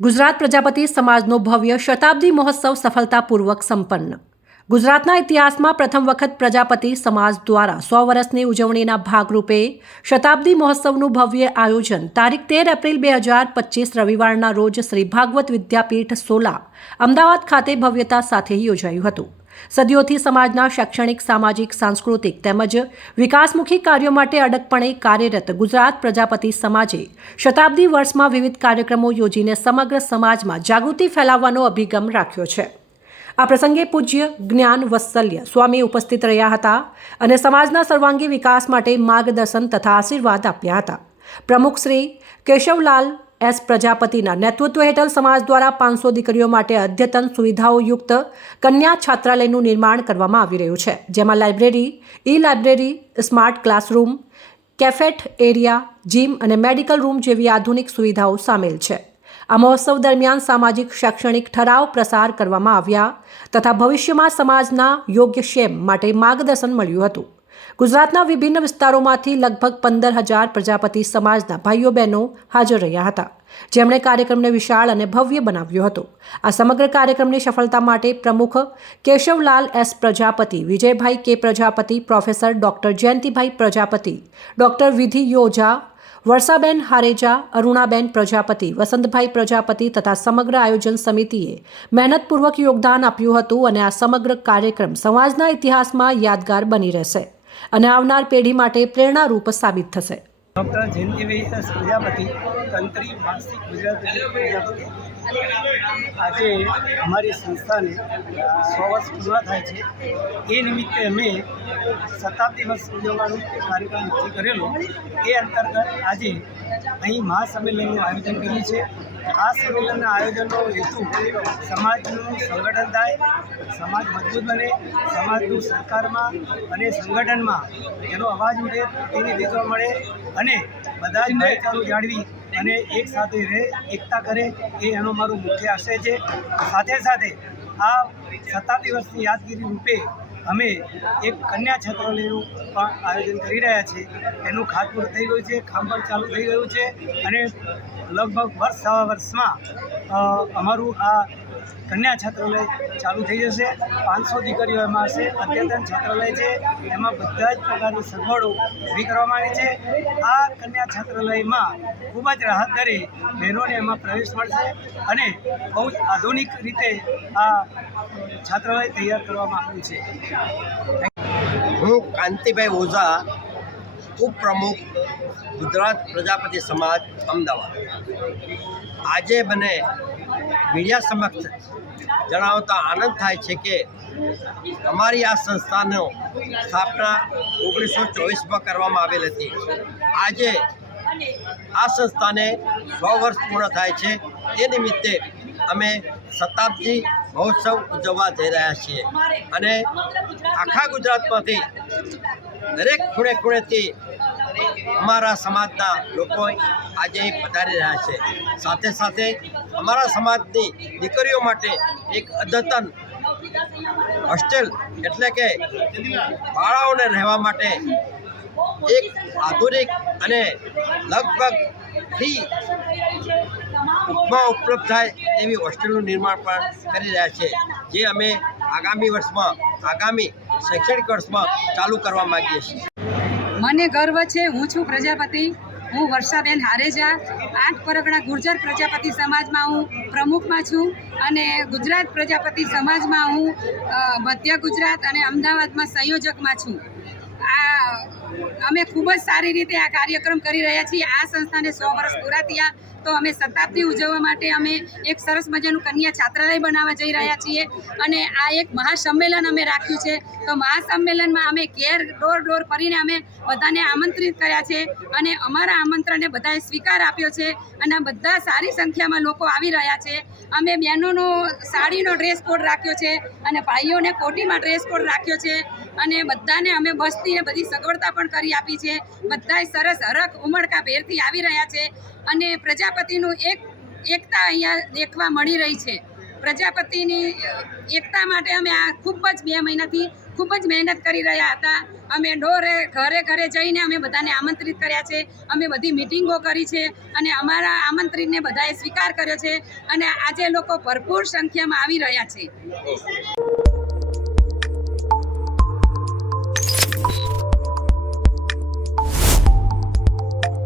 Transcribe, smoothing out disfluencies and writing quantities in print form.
ગુજરાત પ્રજાપતિ સમાજનો ભવ્ય શતાબ્દી મહોત્સવ સફળતાપૂર્વક સંપન્ન. ગુજરાતના ઇતિહાસમાં પ્રથમ વખત પ્રજાપતિ સમાજ દ્વારા 100 વર્ષની ઉજવણીના ભાગરૂપે શતાબ્દી મહોત્સવનું ભવ્ય આયોજન તારીખ 13 એપ્રિલ 2025 રવિવારના રોજ શ્રી ભાગવત વિદ્યાપીઠ સોલા અમદાવાદ ખાતે ભવ્યતા સાથે યોજાયું હતું. સદીઓથી સમાજના શૈક્ષણિક, સામાજિક, સાંસ્કૃતિક તેમજ વિકાસમુખી કાર્યો માટે અડગપણે કાર્યરત ગુજરાત પ્રજાપતિ સમાજે શતાબ્દી વર્ષમાં વિવિધ કાર્યક્રમો યોજીને સમગ્ર સમાજમાં જાગૃતિ ફેલાવવાનો અભિગમ રાખ્યો છે. આ પ્રસંગે પૂજ્ય જ્ઞાન વત્સલ્ય સ્વામી ઉપસ્થિત રહ્યા હતા અને સમાજના સર્વાંગી વિકાસ માટે માર્ગદર્શન તથા આશીર્વાદ આપ્યા હતા. પ્રમુખ શ્રી કેશવલાલ એસ પ્રજાપતિના નેતૃત્વ હેઠળ સમાજ દ્વારા 500 દીકરીઓ માટે અદ્યતન સુવિધાઓયુક્ત કન્યા છાત્રાલયનું નિર્માણ કરવામાં આવી રહ્યું છે, જેમાં library, e library, smart classroom, cafeteria, gym અને મેડિકલ રૂમ જેવી આધુનિક સુવિધાઓ સામેલ છે. આ મહોત્સવ દરમિયાન સામાજિક, શૈક્ષણિક ઠરાવ પ્રસાર કરવામાં આવ્યા તથા ભવિષ્યમાં સમાજના યોગક્ષેમ માટે માર્ગદર્શન મળ્યું હતું. ગુજરાતના વિભિન્ન વિસ્તારોમાંથી લગભગ 15,000 પ્રજાપતિ સમાજના ભાઈઓ બહેનો હાજર રહ્યા હતા, જેમણે કાર્યક્રમને વિશાળ અને ભવ્ય બનાવ્યો હતો. આ સમગ્ર કાર્યક્રમની સફળતા માટે પ્રમુખ કેશવલાલ એસ પ્રજાપતિ, વિજયભાઈ કે Prajapati, professor doctor Jayantibhai Prajapati, doctor વિધિ યોજા, વર્ષાબેન હારેજા, અરુણાબેન પ્રજાપતિ, વસંતભાઈ પ્રજાપતિ તથા સમગ્ર આયોજન સમિતિએ મહેનતપૂર્વક યોગદાન આપ્યું હતું અને આ સમગ્ર કાર્યક્રમ સમાજના ઇતિહાસમાં યાદગાર બની રહેશે અને આવનાર પેઢી માટે પ્રેરણારૂપ સાબિત થશે. ડૉક્ટર જયંતિભાઈ એસ પ્રજાપતિ, તંત્રી માનસિક ગુજરાત પ્રજાપતિ. આજે અમારી સંસ્થાને 100 વર્ષ પૂર્ણ થાય છે. એ નિમિત્તે અમે શતાબ્દી વર્ષ ઉજવવાનો કાર્યક્રમ નક્કી કરેલો. એ અંતર્ગત આજે અહીં મહાસંમેલનનું આયોજન કર્યું છે. આ સંમેલનના આયોજનનો હેતુ સમાજનું સંગઠન થાય, સમાજ મજબૂત બને, સમાજનું સરકારમાં અને સંગઠનમાં એનો અવાજ ઉઠે, તેની દેખવા મળે અને બધા જ ભાઈચારો જાળવી અને એક સાથે રહે, એકતા કરે, એ એનો મારો મુખ્ય આશય છે. સાથે સાથે આ શતાબ્દી વર્ષની યાદગીરી રૂપે અમે એક કન્યા છાત્રાલયનું પણ આયોજન કરી રહ્યા છીએ. એનું ખાતમુહૂર્ત થઈ ગયું છે, કામ પણ ચાલુ થઈ ગયું છે અને લગભગ વર્ષ સવા વર્ષમાં અમારું આ કન્યા છાત્રાલય ચાલુ થઈ જશે. 500 દીકરીઓ એમાં હશે. અદ્યતન છાત્રાલય છે, એમાં બધા જ પ્રકારની સગવડો ઊભી કરવામાં આવી છે. આ કન્યા છાત્રાલયમાં ખૂબ જ રાહત દરે બહેનોને એમાં પ્રવેશ મળશે અને બહુ જ આધુનિક રીતે આ છાત્રાલય તૈયાર કરવામાં આવ્યું છે. હું કાંતિભાઈ ઓઝા, ઉપપ્રમુખ ગુજરાત પ્રજાપતિ સમાજ અમદાવાદ. આજે મને મીડિયા સમક્ષ જણાવતા આનંદ થાય છે કે અમારી આ સંસ્થાનો સ્થાપના 1924માં કરવામાં આવેલ હતી. આજે આ સંસ્થાને 100 વર્ષ પૂર્ણ થાય છે. તે નિમિત્તે અમે શતાબ્દી મહોત્સવ ઉજવવા જઈ રહ્યા છીએ અને આખા ગુજરાતમાંથી દરેક ખૂણે ખૂણેથી અમારા સમાજના લોકો આજે અહીં પધારી રહ્યા છે. સાથે સાથે અમારા સમાજની દીકરીઓ માટે એક અદ્યતન હોસ્ટેલ એટલે કે બાળાઓને રહેવા માટે એક આધુનિક અને લગભગ ફ્રી ઉપમાં ઉપલબ્ધ થાય એવી હોસ્ટેલનું નિર્માણ પણ કરી રહ્યા છે, જે અમે આગામી વર્ષમાં, આગામી શૈક્ષણિક વર્ષમાં ચાલુ કરવા માગીએ છીએ. મને ગર્વ છે. હું છું પ્રજાપતિ. હું વર્ષાબેન હારેજા, 8 પરગણા ગુર્જર પ્રજાપતિ સમાજમાં હું પ્રમુખમાં છું અને ગુજરાત પ્રજાપતિ સમાજમાં હું મધ્ય ગુજરાત અને અમદાવાદમાં સંયોજકમાં છું. અમે ખૂબ જ સારી રીતે આ કાર્યક્રમ કરી રહ્યા છીએ. આ સંસ્થાને 100 વર્ષ પૂરા થયા તો અમે શતાબ્દી ઉજવવા માટે અમે એક સરસ મજાનું કન્યા છાત્રાલય બનાવવા જઈ રહ્યા છીએ અને આ એક મહાસંમેલન અમે રાખ્યું છે. તો મહાસંમેલનમાં અમે ઘેર ડોર ફરીને અમે બધાને આમંત્રિત કર્યા છે અને અમારા આમંત્રણને બધાએ સ્વીકાર આપ્યો છે અને બધા સારી સંખ્યામાં લોકો આવી રહ્યા છે. અમે બહેનોનો સાડીનો ડ્રેસ કોડ રાખ્યો છે અને ભાઈઓને કોટીમાં ડ્રેસ કોડ રાખ્યો છે અને બધાને અમે બસતીને બધી સગવડતા પણ કરી આપી છે. બધાએ સરસ હરખ ઉમળકા ભેરથી આવી રહ્યા છે અને પ્રજાપતિનું એકતા અહીંયા દેખવા મળી રહી છે. પ્રજાપતિની એકતા માટે અમે આ ખૂબ જ 2 મહિનાથી ખૂબ જ મહેનત કરી રહ્યા હતા. અમે ઘરે ઘરે જઈને અમે બધાને આમંત્રિત કર્યા છે. અમે બધી મિટિંગો કરી છે અને અમારા આમંત્રણને બધાએ સ્વીકાર કર્યો છે અને આજે લોકો ભરપૂર સંખ્યામાં આવી રહ્યા છે.